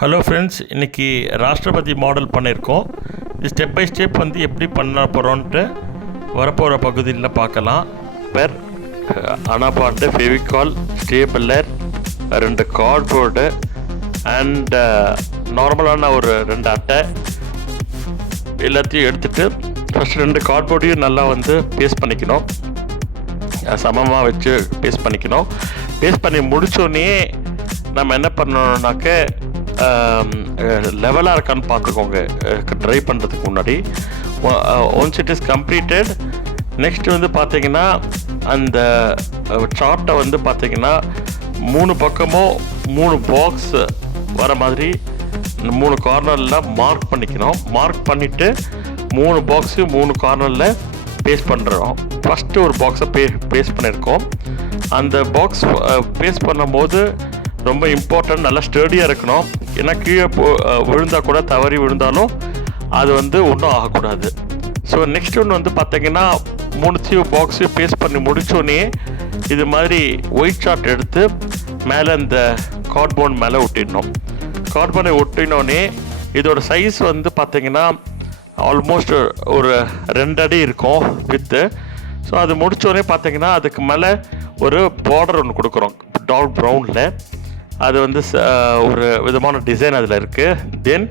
Hello friends, இன்றைக்கி ராஷ்டிரபதி model பண்ணியிருக்கோம். இது ஸ்டெப் பை ஸ்டெப் வந்து எப்படி பண்ண போகிறோன்ட்டு வரப்போகிற பகுதியில் பார்க்கலாம். அனாபாண்டு, ஃபெவிகால், ஸ்டேபிளர், 2 கார்ட்போர்டு அண்ட் நார்மலான ஒரு 2 அட்டை எல்லாத்தையும் எடுத்துகிட்டு ஃபஸ்ட்டு 2 கார்ட்போர்டையும் நல்லா வந்து பேஸ்ட் பண்ணிக்கணும். சமமாக வச்சு பேஸ்ட் பண்ணிக்கணும். பேஸ்ட் பண்ணி முடித்தோடனே நம்ம என்ன பண்ணணுன்னாக்க லெவலாக இருக்கான்னு பார்த்துக்கோங்க ட்ரை பண்ணுறதுக்கு முன்னாடி. Once it is completed, next வந்து பார்த்தீங்கன்னா அந்த சார்ட்டை வந்து பார்த்தீங்கன்னா 3 பக்கமும் 3 பாக்ஸ் வர மாதிரி 3 கார்னரில் மார்க் பண்ணிக்கணும். மார்க் பண்ணிவிட்டு 3 பாக்ஸு 3 கார்னரில் பேஸ்ட் பண்ணுறோம். ஃபஸ்ட்டு ஒரு பாக்ஸை பேஸ்ட் பண்ணியிருக்கோம். அந்த பாக்ஸ் பேஸ்ட் பண்ணும்போது ரொம்ப இம்பார்ட்டன்ட், நல்லா ஸ்டடியாக இருக்கணும். ஏன்னா கீழே விழுந்தால் கூட, தவறி விழுந்தாலும் அது வந்து ஒன்றும் ஆகக்கூடாது. ஸோ நெக்ஸ்ட் ஒன்று வந்து பார்த்தீங்கன்னா 3 பாக்ஸையும் பேஸ்ட் பண்ணி முடித்தோடனே இது மாதிரி ஒயிட் சார்ட் எடுத்து மேலே இந்த கார்ட்போர்ட் மேலே ஒட்டிடணும். கார்ட்போர்டை ஒட்டினோடனே இதோட சைஸ் வந்து பார்த்தீங்கன்னா ஆல்மோஸ்ட் ஒரு 2 அடி இருக்கும் வித்து. ஸோ அது முடித்தோடனே பார்த்தீங்கன்னா அதுக்கு மேலே ஒரு பார்டர் ஒன்று கொடுக்குறோம் டார்க் ப்ரௌனில். அது வந்து ஒரு விதமான டிசைன் அதில் இருக்குது. தென்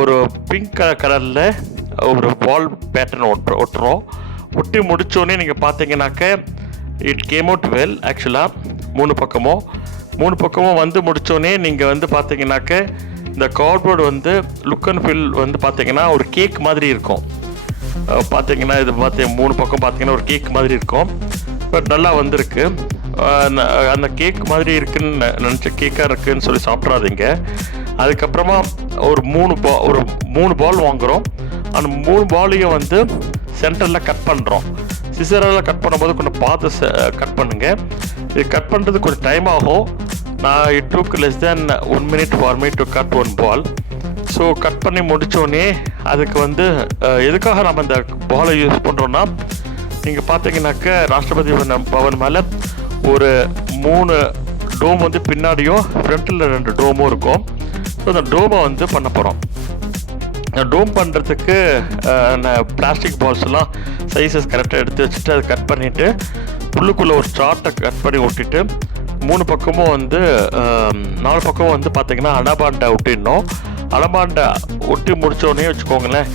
ஒரு பிங்க் கலரில் ஒரு வால் பேட்டர்ன் ஒட்டுறோம். ஒட்டி முடித்தோடனே நீங்கள் பார்த்தீங்கன்னாக்க இட் கேம் அவுட் வெல். ஆக்சுவலாக 3 பக்கமும் வந்து முடித்தோடனே நீங்கள் வந்து பார்த்தீங்கன்னாக்க இந்த கார்ட்போர்டு வந்து லுக் அண்ட் ஃபீல் வந்து பார்த்தீங்கன்னா ஒரு கேக் மாதிரி இருக்கும். பார்த்தீங்கன்னா இது 3 பக்கம் பார்த்தீங்கன்னா ஒரு கேக் மாதிரி இருக்கும். பட் நல்லா வந்திருக்கு. அந்த கேக் மாதிரி இருக்குன்னு நினச்ச கேக்காக இருக்குதுன்னு சொல்லி சாப்பிட்றாதீங்க. அதுக்கப்புறமா ஒரு 3 பால் வாங்குகிறோம். அந்த 3 பாலையும் வந்து சென்டரில் கட் பண்ணுறோம். சிசரால் கட் பண்ணும்போது கொஞ்சம் பார்த்து கட் பண்ணுங்கள். இது கட் பண்ணுறது கொஞ்சம் டைம் ஆகும். நான் it took less than 1 minute for me to cut 1 ball. So cut பண்ணி முடித்தோடனே அதுக்கு வந்து எதுக்காக நம்ம இந்த பாலை யூஸ் பண்ணுறோன்னா, நீங்கள் பார்த்தீங்கன்னாக்க ராஷ்டிரபதி பவன் மேலே ஒரு 3 டோம் வந்து பின்னாடியும் ஃப்ரண்ட்டில் 2 டோமும் இருக்கும். ஸோ அந்த டோமை வந்து பண்ண போகிறோம். டோம் பண்ணுறதுக்கு பிளாஸ்டிக் பால்ஸ்லாம் சைஸஸ் கரெக்டாக எடுத்து வச்சுட்டு அதை கட் பண்ணிவிட்டு உள்ளுக்குள்ளே ஒரு சார்ட்டை கட் பண்ணி ஒட்டிட்டு 3 பக்கமும் வந்து 4 பக்கமும் வந்து பார்த்திங்கன்னா அனாபாண்டை ஒட்டிடணும். அனாபாண்டை ஒட்டி முடித்தோடனே வச்சுக்கோங்களேன்,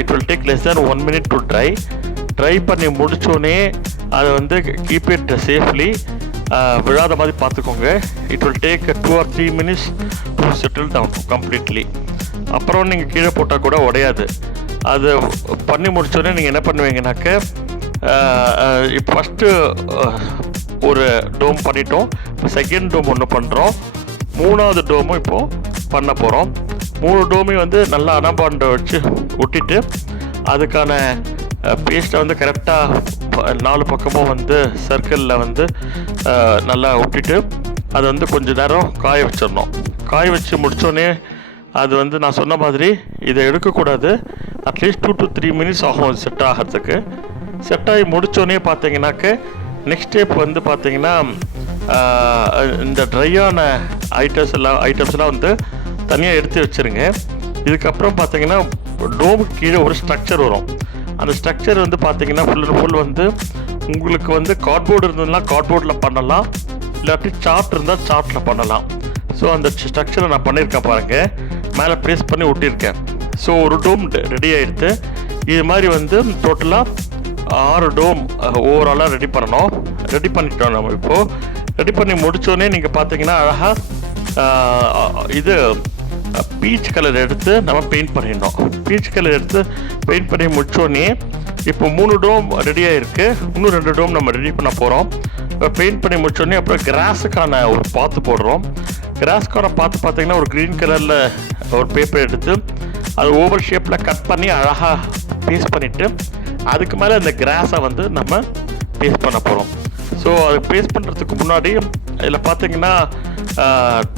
it will take less than 1 minute to try பண்ணி முடித்தோடனே அதை வந்து கீப் இட் சேஃப்லி, விழாத மாதிரி பார்த்துக்கோங்க. It will take 2 or 3 minutes to settle down completely. அப்புறம் நீங்கள் கீழே போட்டால் கூட உடையாது. அது பண்ணி முடித்தோடனே நீங்கள் என்ன பண்ணுவீங்கன்னாக்க, இப்போ ஃபஸ்ட்டு ஒரு டோம் பண்ணிட்டோம். இப்போ செகண்ட் டோம் ஒன்று பண்ணுறோம். 3வது டோமும் இப்போது பண்ண போகிறோம். 3 டோமையும் வந்து நல்லா அனாபாண்டை வச்சு ஒட்டிட்டு அதுக்கான பேஸ்ட்டை வந்து கரெக்டாக 4 பக்கமும் வந்து சர்க்கிளில் வந்து நல்லா ஒட்டிட்டு அதை வந்து கொஞ்சம் நேரம் காய வச்சிடணும். காய வச்சு முடித்தோடனே அது வந்து நான் சொன்ன மாதிரி இதை எடுக்கக்கூடாது. அட்லீஸ்ட் 2 to 3 minutes ஆகும் செட் ஆகிறதுக்கு. செட் ஆகி முடித்தோடனே பார்த்தீங்கன்னாக்க நெக்ஸ்ட் ஸ்டெப் வந்து பார்த்தீங்கன்னா இந்த ட்ரையான ஐட்டம்ஸ்லாம் வந்து தனியாக எடுத்து வச்சுருங்க. இதுக்கப்புறம் பார்த்தீங்கன்னா டோமுக்கு கீழே ஒரு ஸ்ட்ரக்சர் வரும். அந்த ஸ்ட்ரக்சர் வந்து பார்த்தீங்கன்னா ஃபுல் அண்ட் ஃபுல் வந்து உங்களுக்கு வந்து கார்ட்போர்டு இருந்ததுன்னா கார்ட்போர்டில் பண்ணலாம், இல்லாட்டி சார்ட் இருந்தால் சார்ட்டில் பண்ணலாம். ஸோ அந்த ஸ்ட்ரக்சரை நான் பண்ணியிருக்கேன் பாருங்கள், மேலே ப்ரெஸ் பண்ணி ஒட்டியிருக்கேன். ஸோ ஒரு டோம் ரெடி ஆகிடுது. இது மாதிரி வந்து டோட்டலாக 6 டோம் ஓவராலாக ரெடி பண்ணணும். ரெடி பண்ணிட்டோம். நம்ம இப்போது ரெடி பண்ணி முடித்தோடனே நீங்கள் பார்த்தீங்கன்னா அழகாக இது பீச் கலர் எடுத்து நம்ம பெயிண்ட் பண்ணிடணும். பீச் கலர் எடுத்து பெயிண்ட் பண்ணி முடித்தோடனே இப்போ 3 டோம் ரெடியாக இருக்குது. இன்னும் 2 டோம் நம்ம ரெடி பண்ண போகிறோம். இப்போ பெயிண்ட் பண்ணி முடித்தோடனே அப்புறம் கிராஸுக்கான ஒரு பாத்து போடுறோம். கிராஸுக்கான பாத்து பார்த்தீங்கன்னா ஒரு க்ரீன் கலரில் ஒரு பேப்பர் எடுத்து அது ஓவர் ஷேப்பில் கட் பண்ணி அழகாக பேஸ்ட் பண்ணிவிட்டு அதுக்கு மேலே இந்த கிராஸை வந்து நம்ம பேஸ்ட் பண்ண போகிறோம். ஸோ அது பேஸ்ட் பண்ணுறதுக்கு முன்னாடி இதில் பார்த்தீங்கன்னா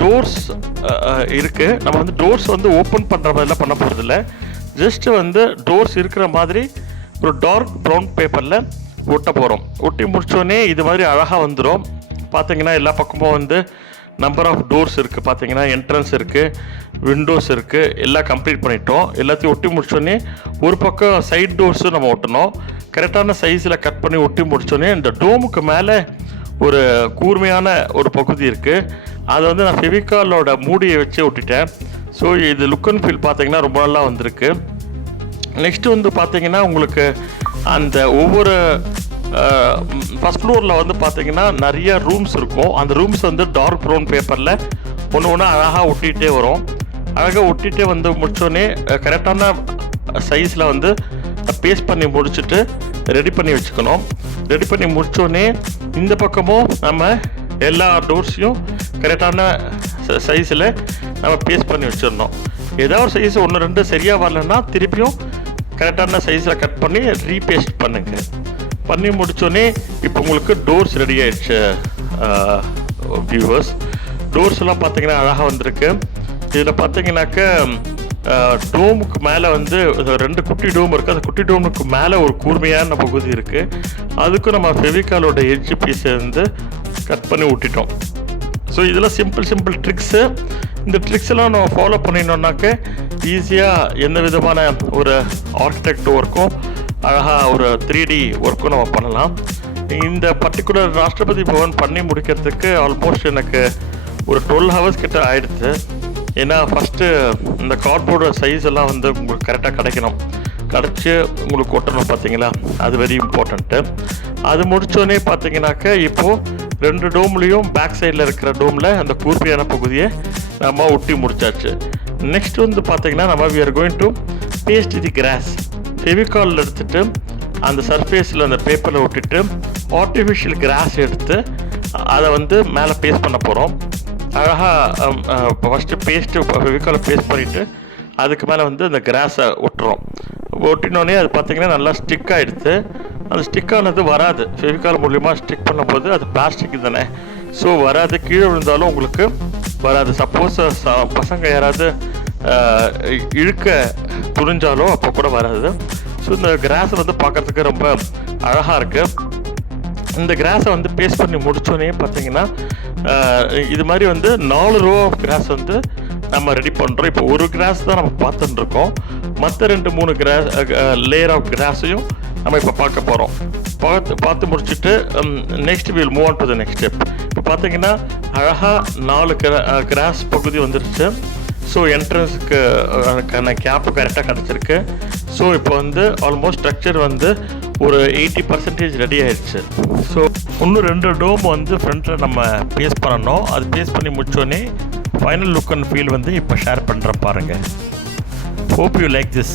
டோர்ஸ் இருக்குது. நம்ம வந்து டோர்ஸ் வந்து ஓப்பன் பண்ணுற மாதிரிலாம் பண்ண போகிறதில்ல. ஜஸ்ட்டு வந்து டோர்ஸ் இருக்கிற மாதிரி ஒரு டார்க் ப்ரௌன் பேப்பரில் ஒட்ட போகிறோம். ஒட்டி முடித்தோடனே இது மாதிரி அழகாக வந்துடும். பார்த்தீங்கன்னா எல்லா பக்கமும் வந்து நம்பர் ஆஃப் டோர்ஸ் இருக்குது பார்த்தீங்கன்னா, என்ட்ரன்ஸ் இருக்குது, விண்டோஸ் இருக்குது, எல்லாம் கம்ப்ளீட் பண்ணிட்டோம். எல்லாத்தையும் ஒட்டி முடிச்சோடனே ஒரு பக்கம் சைட் டோர்ஸும் நம்ம ஒட்டணும். கரெக்டான சைஸில் கட் பண்ணி ஒட்டி முடிச்சோடனே இந்த டோமுக்கு மேலே ஒரு கூர்மையான ஒரு பகுதி இருக்குது. அதை வந்து நான் ஃபெவிகாலோட மூடியை வச்சு ஒட்டிட்டேன். ஸோ இது லுக் அண்ட் ஃபீல் பார்த்தீங்கன்னா ரொம்ப நல்லா வந்திருக்கு. நெக்ஸ்ட்டு வந்து பார்த்தீங்கன்னா உங்களுக்கு அந்த ஒவ்வொரு ஃபஸ்ட் ஃப்ளோரில் வந்து பார்த்தீங்கன்னா நிறைய ரூம்ஸ் இருக்கும். அந்த ரூம்ஸ் வந்து டார்க் ப்ரௌன் பேப்பரில் ஒன்று ஒன்று அழகாக ஒட்டிகிட்டே வரும். அழகாக ஒட்டிகிட்டே வந்து முடித்தோடனே கரெக்டான சைஸில் வந்து பேஸ்ட் பண்ணி முடிச்சுட்டு ரெடி பண்ணி வச்சுக்கணும். ரெடி பண்ணி முடித்தோடனே இந்த பக்கமும் நம்ம எல்லா டோர்ஸையும் கரெக்டான சைஸில் நம்ம பேஸ்ட் பண்ணி வச்சிடணும். ஏதாவது ஒரு சைஸ் 1-2 சரியாக வரலன்னா திருப்பியும் கரெக்டான சைஸில் கட் பண்ணி ரீபேஸ்ட் பண்ணுங்க. பண்ணி முடித்தோடனே இப்போ உங்களுக்கு டோர்ஸ் ரெடி ஆகிடுச்சு வியூவர்ஸ். டோர்ஸ்லாம் பார்த்தீங்கன்னா அழகாக வந்திருக்கு. இதில் பார்த்தீங்கன்னாக்க டோமுக்கு மேலே வந்து 2 குட்டி டோம் இருக்குது. அந்த குட்டி டோமுக்கு மேலே ஒரு கூர்மையான பகுதி இருக்குது. அதுக்கும் நம்ம ஃபெவிகாலோட எட்ஜ் பீஸை வந்து கட் பண்ணி விட்டுட்டோம். ஸோ இதெல்லாம் சிம்பிள் ட்ரிக்ஸு. இந்த ட்ரிக்ஸ் எல்லாம் நம்ம ஃபாலோ பண்ணினோம்னாக்க ஈஸியாக எந்த விதமான ஒரு ஆர்கிடெக்ட் ஒர்க்கும் அழகாக ஒரு 3D ஒர்க்கும் நம்ம பண்ணலாம். இந்த பர்டிகுலர் ராஷ்டிரபதி பவன் பண்ணி முடிக்கிறதுக்கு ஆல்மோஸ்ட் எனக்கு ஒரு 12 ஹவர்ஸ் கிட்ட ஆகிடுது. ஏன்னா ஃபஸ்ட்டு இந்த கார்ட்போர்டு சைஸ் எல்லாம் வந்து உங்களுக்கு கரெக்டாக கிடச்சி உங்களுக்கு ஒட்டணும் பார்த்தீங்களா, அது வெரி இம்பார்ட்டண்ட்டு. அது முடித்தோடனே பார்த்தீங்கன்னாக்க இப்போது 2 டோம்லேயும் பேக் சைடில் இருக்கிற டோமில் அந்த கூர்மையான பகுதியை நம்ம ஒட்டி முடிச்சாச்சு. நெக்ஸ்ட் வந்து பார்த்தீங்கன்னா நம்ம we are going to paste the grass. Fevicol எடுத்துகிட்டு அந்த சர்ஃபேஸில் அந்த பேப்பரில் ஒட்டிட்டு ஆர்டிஃபிஷியல் கிராஸ் எடுத்து அதை வந்து மேலே பேஸ்ட் பண்ண போகிறோம். அழகாக ஃபஸ்ட்டு ஃபெவிகாலை பேஸ்ட் பண்ணிவிட்டு அதுக்கு மேலே வந்து அந்த கிராஸை ஒட்டுறோம். ஒட்டினோடனே அது பார்த்திங்கன்னா நல்லா ஸ்டிக் ஆகிடுது. அந்த ஸ்டிக்கானது வராது. ஃபெவிகால் மூலிமா ஸ்டிக் பண்ணும்போது அது பிளாஸ்டிக் தானே, ஸோ வராது. கீழே விழுந்தாலும் உங்களுக்கு வராது. சப்போஸ் பசங்க யாராவது இழுக்க துணிஞ்சாலோ அப்போ கூட வராது. ஸோ இந்த கிராஸை வந்து பார்க்குறதுக்கு ரொம்ப அழகாக இருக்குது. இந்த கிராஸை வந்து பேஸ்ட் பண்ணி முடித்தோடனே பார்த்தீங்கன்னா இது மாதிரி வந்து 4 ரோ ஆஃப் கிராஸ் வந்து நம்ம ரெடி பண்ணுறோம். இப்போ ஒரு கிராஸ் தான் நம்ம பார்த்துட்டுருக்கோம். மற்ற 2-3 கிராஸ் லேயர் ஆஃப் கிராஸையும் நம்ம இப்போ பார்க்க போகிறோம். பார்த்து முடிச்சுட்டு next will move on to the next step. இப்போ பார்த்தீங்கன்னா அழகாக 4 கிராஸ் பகுதி வந்துருச்சு. ஸோ என்ட்ரன்ஸுக்கு கேப்பு கரெக்டாக கிடச்சிருக்கு. ஸோ இப்போ வந்து ஆல்மோஸ்ட் ஸ்ட்ரக்சர் வந்து ஒரு 80% ரெடி ஆயிடுச்சு. ஸோ இன்னும் 2 டோம் வந்து ஃப்ரண்ட்டில் நம்ம பேஸ்ட் பண்ணணும். அது பேஸ்ட் பண்ணி முடிச்சோடனே ஃபைனல் லுக் அண்ட் ஃபீல் வந்து இப்போ ஷேர் பண்ணுறேன் பாருங்கள். Hope you like this.